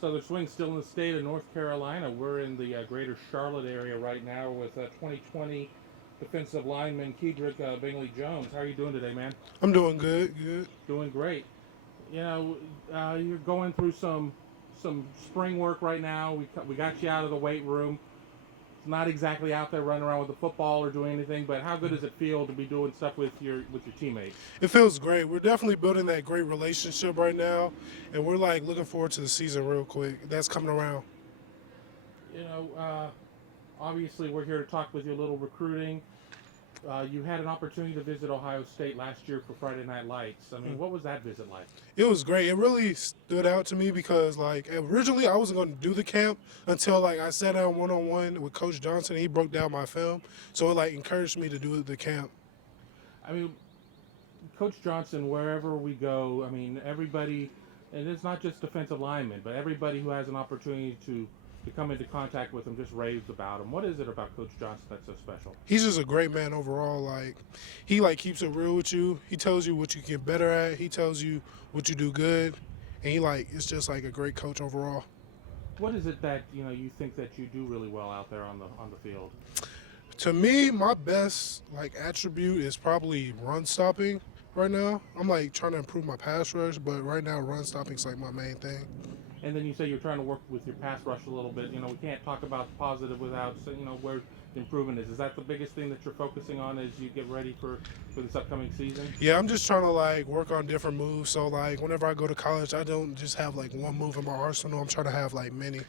Southern Swing still in the state of North Carolina. We're in the greater Charlotte area right now with 2020 defensive lineman Kedrick Bingley-Jones. How are you doing today, man? I'm doing good, good. Doing great. You know, you're going through some spring work right now. We got you out of the weight room. It's not exactly out there running around with a football or doing anything, but how good does it feel to be doing stuff with your teammates? It feels great. We're definitely building that great relationship right now, and we're like looking forward to the season real quick. That's coming around. You know, obviously we're here to talk with you a little recruiting. You had an opportunity to visit Ohio State last year for Friday Night Lights. I mean, what was that visit like? It was great. It really stood out to me because like originally I wasn't going to do the camp until like I sat down one on one with Coach Johnson. And he broke down my film, so it like encouraged me to do the camp. I mean, Coach Johnson, wherever we go, I mean, everybody, and it's not just defensive linemen, but everybody who has an opportunity to come into contact with him just raves about him. What is it about Coach Johnson that's so special? He's just a great man overall. Like he like keeps it real with you. He tells you what you get better at. He tells you what you do good, and he like it's just like a great coach overall. What is it that you think that you do really well out there on the field? To me, my best like attribute is probably run stopping. Right now, I'm like trying to improve my pass rush, but right now run stopping is like my main thing. And then you say you're trying to work with your pass rush a little bit. We can't talk about the positive without where the improvement is. Is that the biggest thing that you're focusing on as you get ready for this upcoming season? Yeah, I'm just trying to like work on different moves. So like whenever I go to college, I don't just have like one move in my arsenal. I'm trying to have like many.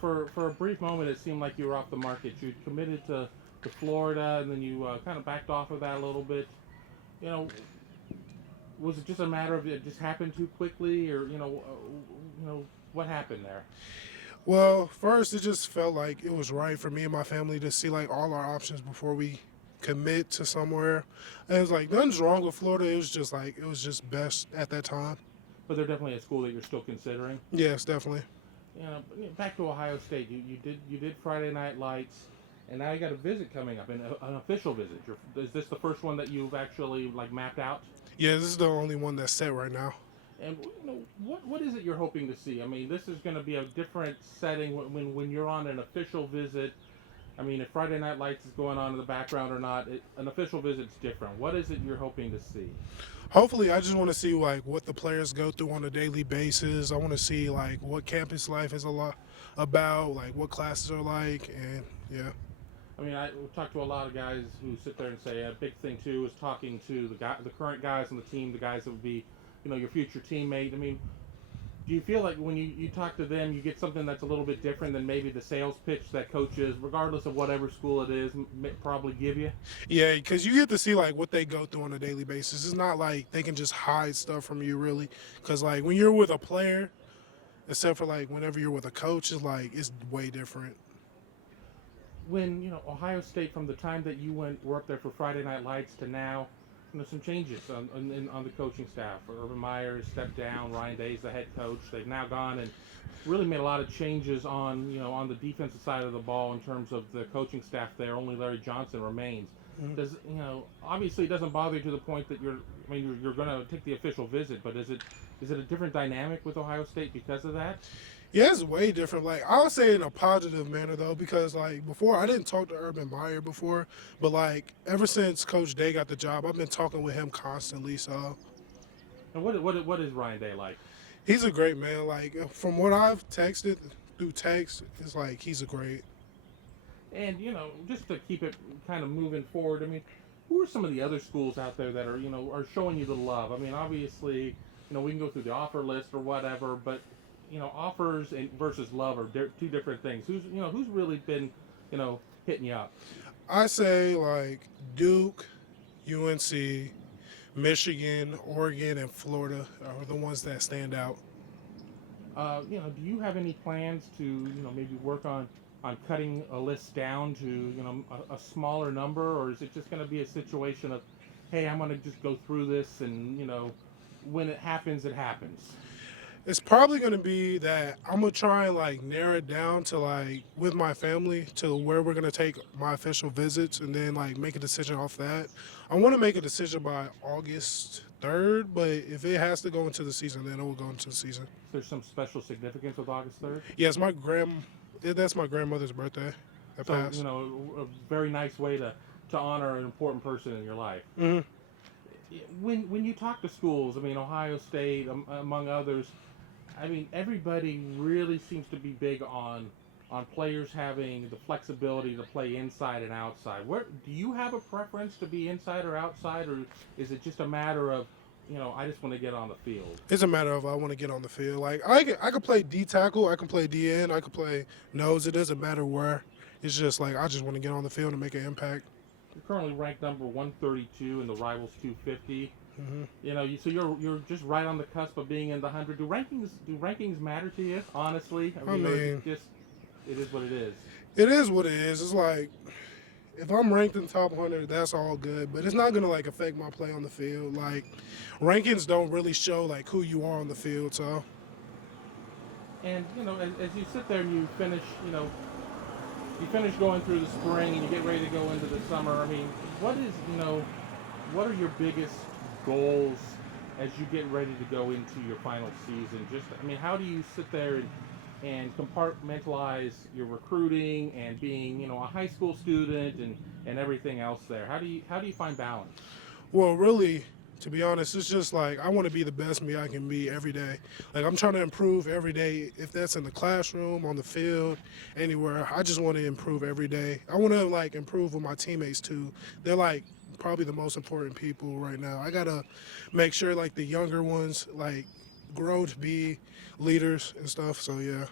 For a brief moment, it seemed like you were off the market. You committed to Florida, and then you kind of backed off of that a little bit. You know, was it just a matter of it just happened too quickly, or what happened there? Well, first it just felt like it was right for me and my family to see like all our options before we commit to somewhere. And it was like nothing's wrong with Florida. It was just like it was just best at that time. But they're definitely a school that you're still considering. Yes, definitely. Back to Ohio State. You did Friday Night Lights, and now you got a visit coming up, an official visit. Is this the first one that you've actually like mapped out? Yeah, this is the only one that's set right now. And what is it you're hoping to see? I mean, this is going to be a different setting when you're on an official visit. I mean, if Friday Night Lights is going on in the background or not, an official visit's different. What is it you're hoping to see? Hopefully, I just want to see like what the players go through on a daily basis. I want to see like what campus life is a lot about, like what classes are like, and yeah. I mean, we talk to a lot of guys who sit there and say a big thing too is talking to the current guys on the team, the guys that would be, your future teammate. I mean, do you feel like when you talk to them, you get something that's a little bit different than maybe the sales pitch that coaches, regardless of whatever school it is, probably give you? Yeah, because you get to see like what they go through on a daily basis. It's not like they can just hide stuff from you, really. Because like when you're with a player, except for like whenever you're with a coach, it's way different. When Ohio State, from the time that you were up there for Friday Night Lights to now, some changes on the coaching staff. Urban Meyer stepped down. Ryan Day's the head coach. They've now gone and really made a lot of changes on the defensive side of the ball in terms of the coaching staff there. Only Larry Johnson remains. Mhm. Does obviously it doesn't bother you to the point that you're going to take the official visit, but is it a different dynamic with Ohio State because of that? Yeah, it's way different. Like I would say in a positive manner though, because like before I didn't talk to Urban Meyer before, but like ever since Coach Day got the job, I've been talking with him constantly. So And what is Ryan Day like? he's a great man. Like from what I've texted through text, it's like he's a great. And just to keep it kind of moving forward, I mean, who are some of the other schools out there that are showing you the love? I mean, obviously, we can go through the offer list or whatever, but offers versus love are two different things. Who's really been hitting you up? I say like Duke, UNC, Michigan, Oregon, and Florida are the ones that stand out. Do you have any plans to maybe work on cutting a list down to a smaller number, or is it just going to be a situation of, hey, I'm going to just go through this and when it happens, it happens. It's probably gonna be that I'm gonna try and like narrow it down to like with my family to where we're gonna take my official visits and then like make a decision off that. I want to make a decision by August 3rd, but if it has to go into the season, then it will go into the season. Is there some special significance with August 3rd? Yes, that's my grandmother's birthday. That So, passed. a very nice way to honor an important person in your life. Hmm. When you talk to schools, I mean, Ohio State, among others, I mean, everybody really seems to be big on players having the flexibility to play inside and outside. Where do you have a preference to be inside or outside, or is it just a matter of, I just want to get on the field? It's a matter of I want to get on the field. Like I could play D tackle, I can play D end, I could play nose. It doesn't matter where. It's just like I just want to get on the field and make an impact. You're currently ranked number 132 in the Rivals 250. Hmm. So you're just right on the cusp of being in the 100. Do rankings matter to you? Honestly, I mean, or is it is what it is. it is what it is. It's like if I'm ranked in the top 100, that's all good. But it's not gonna like affect my play on the field. Like rankings don't really show like who you are on the field. So And as you sit there and you finish, you finish going through the spring and you get ready to go into the summer. I mean, what are your biggest goals as you get ready to go into your final season? I mean, how do you sit there and compartmentalize your recruiting and being, a high school student and everything else there? How do you find balance? well, really, to be honest, it's just like I want to be the best me I can be every day. Like I'm trying to improve every day. If that's in the classroom, on the field, anywhere, I just want to improve every day. I want to like improve with my teammates too. They're like probably the most important people right now. I gotta make sure like the younger ones like grow to be leaders and stuff. So yeah.